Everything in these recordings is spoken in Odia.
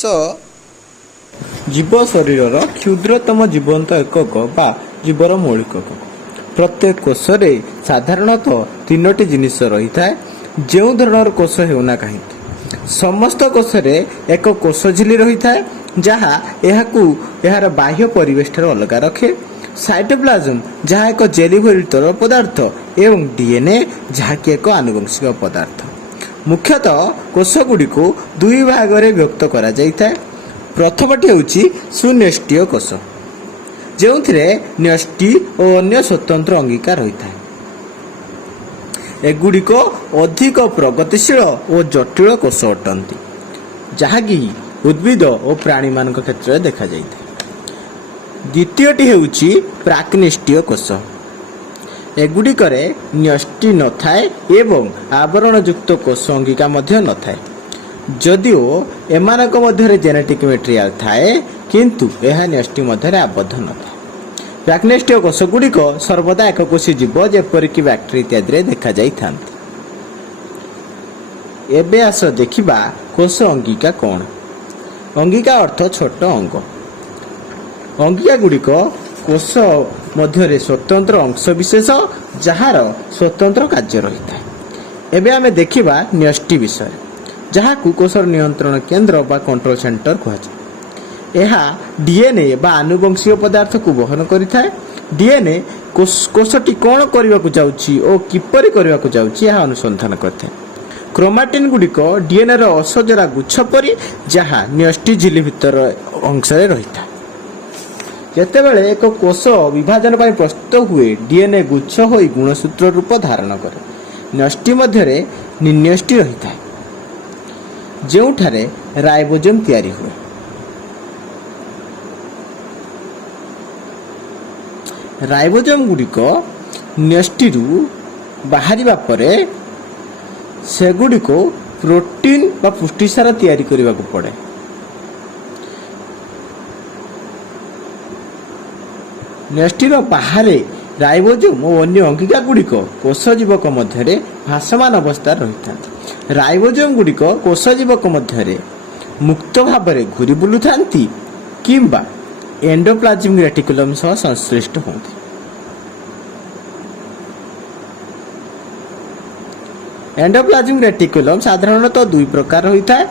କୋଷ ଜୀବ ଶରୀରର କ୍ଷୁଦ୍ରତମ ଜୀବନ୍ତ ଏକକ ବା ଜୀବର ମୌଳିକ ଏକକ। ପ୍ରତ୍ୟେକ କୋଷରେ ସାଧାରଣତଃ ତିନୋଟି ଜିନିଷ ରହିଥାଏ। ଯେଉଁ ଧରଣର କୋଷ ହେଉନା କାହିଁକି, ସମସ୍ତ କୋଷରେ ଏକ କୋଷ ଝିଲି ରହିଥାଏ, ଯାହା ଏହାକୁ ଏହାର ବାହ୍ୟ ପରିବେଶଠାରୁ ଅଲଗା ରଖେ। ସାଇଟୋପ୍ଲାଜମ, ଯାହା ଏକ ଜେଲି ଭଳି ତରଳ ପଦାର୍ଥ, ଏବଂ ଡିଏନ୍ଏ, ଯାହାକି ଏକ ଆନୁବଂଶିକ ପଦାର୍ଥ। ମୁଖ୍ୟତଃ କୋଷଗୁଡ଼ିକୁ ଦୁଇ ଭାଗରେ ବିଭକ୍ତ କରାଯାଇଥାଏ। ପ୍ରଥମଟି ହେଉଛି ସୁନେଷ୍ଟୀୟ କୋଷ, ଯେଉଁଥିରେ ନ୍ୟଷ୍ଟି ଓ ଅନ୍ୟ ସ୍ୱତନ୍ତ୍ର ଅଙ୍ଗିକା ରହିଥାଏ। ଏଗୁଡ଼ିକ ଅଧିକ ପ୍ରଗତିଶୀଳ ଓ ଜଟିଳ କୋଷ ଅଟନ୍ତି, ଯାହାକି ଉଦ୍ଭିଦ ଓ ପ୍ରାଣୀମାନଙ୍କ କ୍ଷେତ୍ରରେ ଦେଖାଯାଇଥାଏ। ଦ୍ୱିତୀୟଟି ହେଉଛି ପ୍ରାକ୍ନିଷ୍ଟୀୟ କୋଷ। ଏଗୁଡ଼ିକରେ ନ୍ୟଷ୍ଟି ନଥାଏ ଏବଂ ଆବରଣଯୁକ୍ତ କୋଷ ଅଙ୍ଗିକା ମଧ୍ୟ ନଥାଏ, ଯଦିଓ ଏମାନଙ୍କ ମଧ୍ୟରେ ଜେନେଟିକ୍ ମେଟେରିଆଲ ଥାଏ, କିନ୍ତୁ ଏହା ନ୍ୟଷ୍ଟି ମଧ୍ୟରେ ଆବଦ୍ଧ ନଥାଏ। ପ୍ରାକ୍ନିଷ୍ଟୀୟ କୋଷଗୁଡ଼ିକ ସର୍ବଦା ଏକକୋଷୀ ଜୀବ, ଯେପରିକି ବ୍ୟାକ୍ଟେରିଆ ଇତ୍ୟାଦିରେ ଦେଖାଯାଇଥାନ୍ତି। ଏବେ ଆସ ଦେଖିବା କୋଷ ଅଙ୍ଗିକା କ'ଣ। ଅଙ୍ଗିକା ଅର୍ଥ ଛୋଟ ଅଙ୍ଗ। ଅଙ୍ଗିକା ଗୁଡ଼ିକ କୋଷ ମଧ୍ୟରେ ସ୍ୱତନ୍ତ୍ର ଅଂଶବିଶେଷ, ଯାହାର ସ୍ୱତନ୍ତ୍ର କାର୍ଯ୍ୟ ରହିଥାଏ। ଏବେ ଆମେ ଦେଖିବା ନ୍ୟଷ୍ଟି ବିଷୟରେ, ଯାହାକୁ କୋଷର ନିୟନ୍ତ୍ରଣ କେନ୍ଦ୍ର ବା କଣ୍ଟ୍ରୋଲ ସେଣ୍ଟର କୁହାଯାଏ। ଏହା ଡିଏନ୍ଏ ବା ଆନୁବଂଶିକ ପଦାର୍ଥକୁ ବହନ କରିଥାଏ। ଡିଏନ୍ଏ କୋଷଟି କ'ଣ କରିବାକୁ ଯାଉଛି ଓ କିପରି କରିବାକୁ ଯାଉଛି ଏହା ଅନୁସନ୍ଧାନ କରିଥାଏ। କ୍ରୋମାଟିନ୍ ଗୁଡ଼ିକ ଡିଏନ୍ଏର ଅସଜରା ଗୁଚ୍ଛ ପରି, ଯାହା ନ୍ୟଷ୍ଟି ଝିଲି ଭିତର ଅଂଶରେ ରହିଥାଏ। ଯେତେବେଳେ ଏକ କୋଷ ବିଭାଜନ ପାଇଁ ପ୍ରସ୍ତୁତ ହୁଏ, ଡିଏନ୍ଏ ଗୁଚ୍ଛ ହୋଇ ଗୁଣସୂତ୍ର ରୂପ ଧାରଣ କରେ। ନ୍ୟଷ୍ଟି ମଧ୍ୟରେ ନିନ୍ୟଷ୍ଟି ରହିଥାଏ, ଯେଉଁଠାରେ ରାଇବୋଜୋମ ତିଆରି ହୁଏ। ରାଇବୋଜୋମ ଗୁଡ଼ିକ ନ୍ୟଷ୍ଟିରୁ ବାହାରିବା ପରେ ସେଗୁଡ଼ିକୁ ପ୍ରୋଟିନ୍ ବା ପୁଷ୍ଟିସାର ତିଆରି କରିବାକୁ ପଡ଼େ। ନ୍ୟଷ୍ଟିର ବାହାରେ ରାଇବୋଜୋମ ଓ ଅନ୍ୟ ଅଙ୍ଗିକା ଗୁଡ଼ିକ କୋଷ ଜୀବକ ମଧ୍ୟରେ ଭାସମାନ ଅବସ୍ଥାରେ ରହିଥାନ୍ତି। ରାଇବୋଜୋମ ଗୁଡ଼ିକ କୋଷ ଜୀବକ ମଧ୍ୟରେ ମୁକ୍ତ ଭାବରେ ଘୁରି ବୁଲୁଥାନ୍ତି କିମ୍ବା ଏଣ୍ଡୋପ୍ଲାଜମିକ୍ ରେଟିକୁଲମ୍ ସହ ସଂଶ୍ଳିଷ୍ଟ ହୁଅନ୍ତି। ଏଣ୍ଡୋପ୍ଲାଜମିକ୍ ରେଟିକୁଲମ୍ ସାଧାରଣତଃ ଦୁଇ ପ୍ରକାର ହୋଇଥାଏ।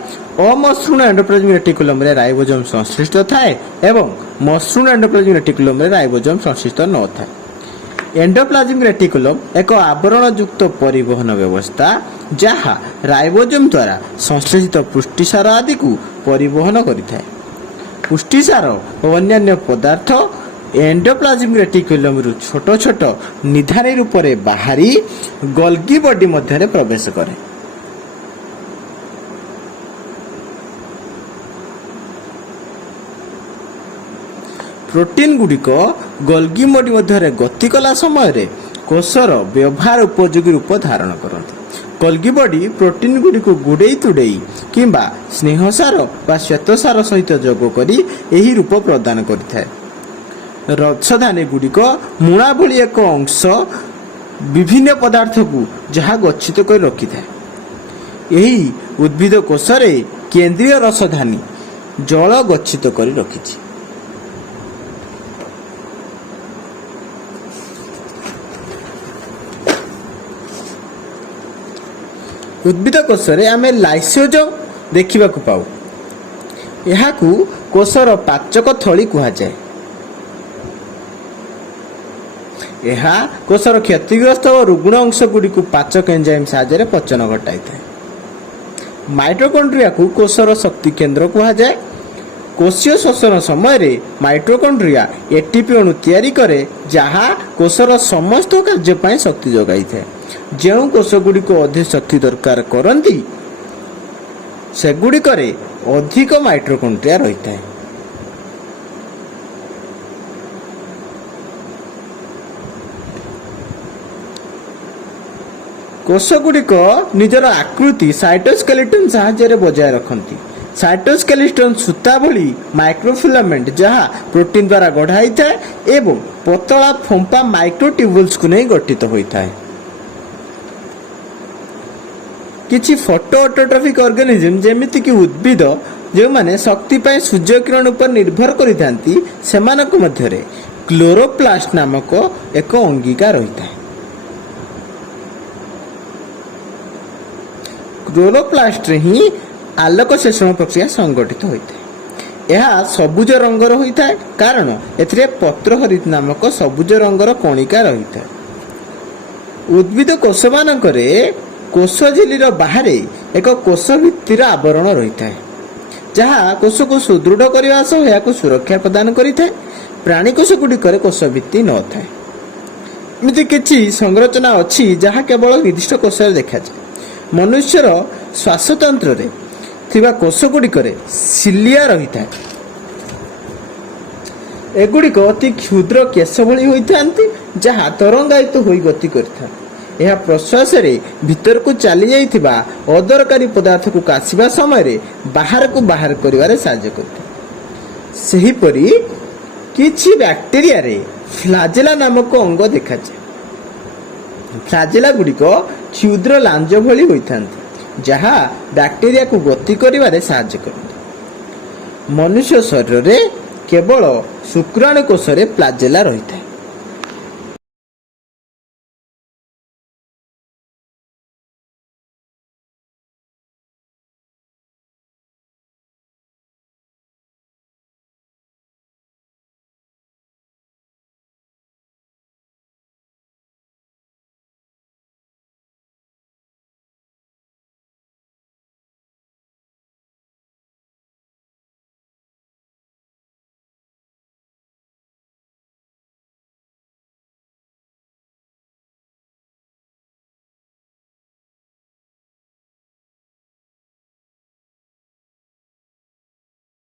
ଅମସୃଣ ଏଣ୍ଡୋପ୍ଲାଜମିକ୍ ରେଟିକୁଲମ୍ରେ ରାଇବୋଜୋମ ସଂଶ୍ଳିଷ୍ଟ ଥାଏ ଏବଂ ମସୃଣ ଏଣ୍ଡୋପ୍ଲାଜମିକ୍ ରେଟିକୁଲମ୍ରେ ରାଇବୋଜୋମ ସଂଶ୍ଳିଷ୍ଟ ନଥାଏ। ଏଣ୍ଡୋପ୍ଲାଜମିକ୍ ରେଟିକୁଲମ୍ ଏକ ଆବରଣଯୁକ୍ତ ପରିବହନ ବ୍ୟବସ୍ଥା, ଯାହା ରାଇବୋଜୋମ ଦ୍ୱାରା ସଂଶ୍ଳେଷିତ ପୁଷ୍ଟିସାର ଆଦିକୁ ପରିବହନ କରିଥାଏ। ପୁଷ୍ଟିସାର ଓ ଅନ୍ୟାନ୍ୟ ପଦାର୍ଥ ଏଣ୍ଡୋପ୍ଲାଜମିକ୍ ରେଟିକୁଲମ୍ରୁ ଛୋଟ ଛୋଟ ନିଧାନୀ ରୂପରେ ବାହାରି ଗୋଲ୍ଗି ବଡି ମଧ୍ୟରେ ପ୍ରବେଶ କରେ। ପ୍ରୋଟିନ୍ ଗୁଡ଼ିକ ଗୋଲ୍ଗି ବଡି ମଧ୍ୟରେ ଗତି କଲା ସମୟରେ କୋଷର ବ୍ୟବହାର ଉପଯୋଗୀ ରୂପ ଧାରଣ କରନ୍ତି। ଗୋଲ୍ଗି ବଡି ପ୍ରୋଟିନ୍ ଗୁଡ଼ିକୁ ଗୁଡ଼େଇ ତୁଡ଼େଇ କିମ୍ବା ସ୍ନେହସାର ବା ଶ୍ୱେତସାର ସହିତ ଯୋଗ କରି ଏହି ରୂପ ପ୍ରଦାନ କରିଥାଏ। ରସଧାନୀ ଗୁଡ଼ିକ ମୁଣା ଭଳି ଏକ ଅଂଶ ବିଭିନ୍ନ ପଦାର୍ଥକୁ ଯାହା ଗଚ୍ଛିତ କରି ରଖିଥାଏ। ଏହି ଉଦ୍ଭିଦ କୋଷରେ କେନ୍ଦ୍ରୀୟ ରସଧାନୀ ଜଳ ଗଚ୍ଛିତ କରି ରଖିଛି। ଉଦ୍ଭିଦ କୋଷରେ ଆମେ ଲାଇସୋଜୋମ ଦେଖିବାକୁ ପାଉ। ଏହାକୁ କୋଷର ପାଚକ ଥଳି କୁହାଯାଏ। ଏହା କୋଷର କ୍ଷତିଗ୍ରସ୍ତ ଓ ରୁଗ୍ଣ ଅଂଶଗୁଡ଼ିକୁ ପାଚକ ଏଞ୍ଜାଇମ୍ ସାହାଯ୍ୟରେ ପଚନ ଘଟାଇଥାଏ। ମାଇଟୋକଣ୍ଡ୍ରିଆକୁ କୋଷର ଶକ୍ତି କେନ୍ଦ୍ର କୁହାଯାଏ। କୋଷୀୟ ଶ୍ୱସନ ସମୟରେ ମାଇଟୋକଣ୍ଡ୍ରିଆ ଏଟିପି ଅଣୁ ତିଆରି କରେ, ଯାହା କୋଷର ସମସ୍ତ କାର୍ଯ୍ୟ ପାଇଁ ଶକ୍ତି ଯୋଗାଇଥାଏ। ଯେଉଁ କୋଷଗୁଡ଼ିକୁ ଅଧିକ ଶକ୍ତି ଦରକାର କରନ୍ତି, ସେଗୁଡ଼ିକରେ ଅଧିକ ମାଇଟୋକଣ୍ଡ୍ରିଆ ରହିଥାଏ। କୋଷଗୁଡ଼ିକ ନିଜର ଆକୃତି ସାଇଟୋସ୍କେଲିଟନ୍ ସାହାଯ୍ୟରେ ବଜାୟ ରଖନ୍ତି। ସାଇଟୋସ୍କେଲିଟନ୍ ସୂତା ଭଳି ମାଇକ୍ରୋଫିଲାମେଣ୍ଟ, ଯାହା ପ୍ରୋଟିନ୍ ଦ୍ୱାରା ଗଢ଼ା ହୋଇଥାଏ ଏବଂ ପତଳା ଫମ୍ପା ମାଇକ୍ରୋଟ୍ୟୁବୁଲ୍ସକୁ ନେଇ ଗଠିତ ହୋଇଥାଏ। କିଛି ଫଟୋ ଅଟୋଟ୍ରଫିକ୍ ଅର୍ଗାନିଜମ୍ ଯେମିତିକି ଉଦ୍ଭିଦ ଯେଉଁମାନେ ଶକ୍ତି ପାଇଁ ସୂର୍ଯ୍ୟ କିରଣ ଉପରେ ନିର୍ଭର କରିଥାନ୍ତି ସେମାନଙ୍କ ମଧ୍ୟରେ କ୍ଲୋରୋପ୍ଲାଷ୍ଟ ନାମକ ଏକ ଅଙ୍ଗିକା ରହିଥାଏ। କ୍ଲୋରୋପ୍ଲାଷ୍ଟରେ ହିଁ ଆଲୋକ ଶୋଷଣ ପ୍ରକ୍ରିୟା ସଂଗଠିତ ହୋଇଥାଏ। ଏହା ସବୁଜ ରଙ୍ଗର ହୋଇଥାଏ କାରଣ ଏଥିରେ ପତ୍ରହରିତ ନାମକ ସବୁଜ ରଙ୍ଗର କଣିକା ରହିଥାଏ। ଉଦ୍ଭିଦ କୋଷମାନଙ୍କରେ କୋଷ ଝିଲ୍ଲିର ବାହାରେ ଏକ କୋଷ ଭିତ୍ତିର ଆବରଣ ରହିଥାଏ ଯାହା କୋଷକୁ ସୁଦୃଢ଼ କରିବା ସହ ଏହାକୁ ସୁରକ୍ଷା ପ୍ରଦାନ କରିଥାଏ। ପ୍ରାଣୀ କୋଷ ଗୁଡ଼ିକରେ କୋଷ ଭିତ୍ତି ନଥାଏ। ଏମିତି କିଛି ସଂରଚନା ଅଛି ଯାହା କେବଳ ନିର୍ଦ୍ଦିଷ୍ଟ କୋଷରେ ଦେଖାଯାଏ। ମନୁଷ୍ୟର ଶ୍ୱାସତନ୍ତ୍ରରେ ଥିବା କୋଷ ଗୁଡ଼ିକରେ ସିଲିଆ ରହିଥାଏ। ଏଗୁଡ଼ିକ ଅତି କ୍ଷୁଦ୍ର କେଶ ଭଳି ହୋଇଥାନ୍ତି ଯାହା ତରଙ୍ଗାୟିତ ହୋଇ ଗତି କରିଥାଏ। ଏହା ପ୍ରଶ୍ୱାସରେ ଭିତରକୁ ଚାଲି ଯାଇଥିବା ଅଦରକାରୀ ପଦାର୍ଥକୁ କାଶିବା ସମୟରେ ବାହାରକୁ ବାହାର କରିବାରେ ସାହାଯ୍ୟ କରିଥାଏ। ସେହିପରି କିଛି ବ୍ୟାକ୍ଟେରିଆରେ ଫ୍ଲାଜେଲା ନାମକ ଅଙ୍ଗ ଦେଖାଯାଏ। ଫ୍ଲାଜେଲା ଗୁଡ଼ିକ କ୍ଷୁଦ୍ର ଲାଞ୍ଜ ଭଳି ହୋଇଥାନ୍ତି ଯାହା ବ୍ୟାକ୍ଟେରିଆକୁ ଗତି କରିବାରେ ସାହାଯ୍ୟ କରିଥାଏ। ମନୁଷ୍ୟ ଶରୀରରେ କେବଳ ଶୁକ୍ରାଣୁ କୋଷରେ ଫ୍ଲାଜେଲା ରହିଥାଏ।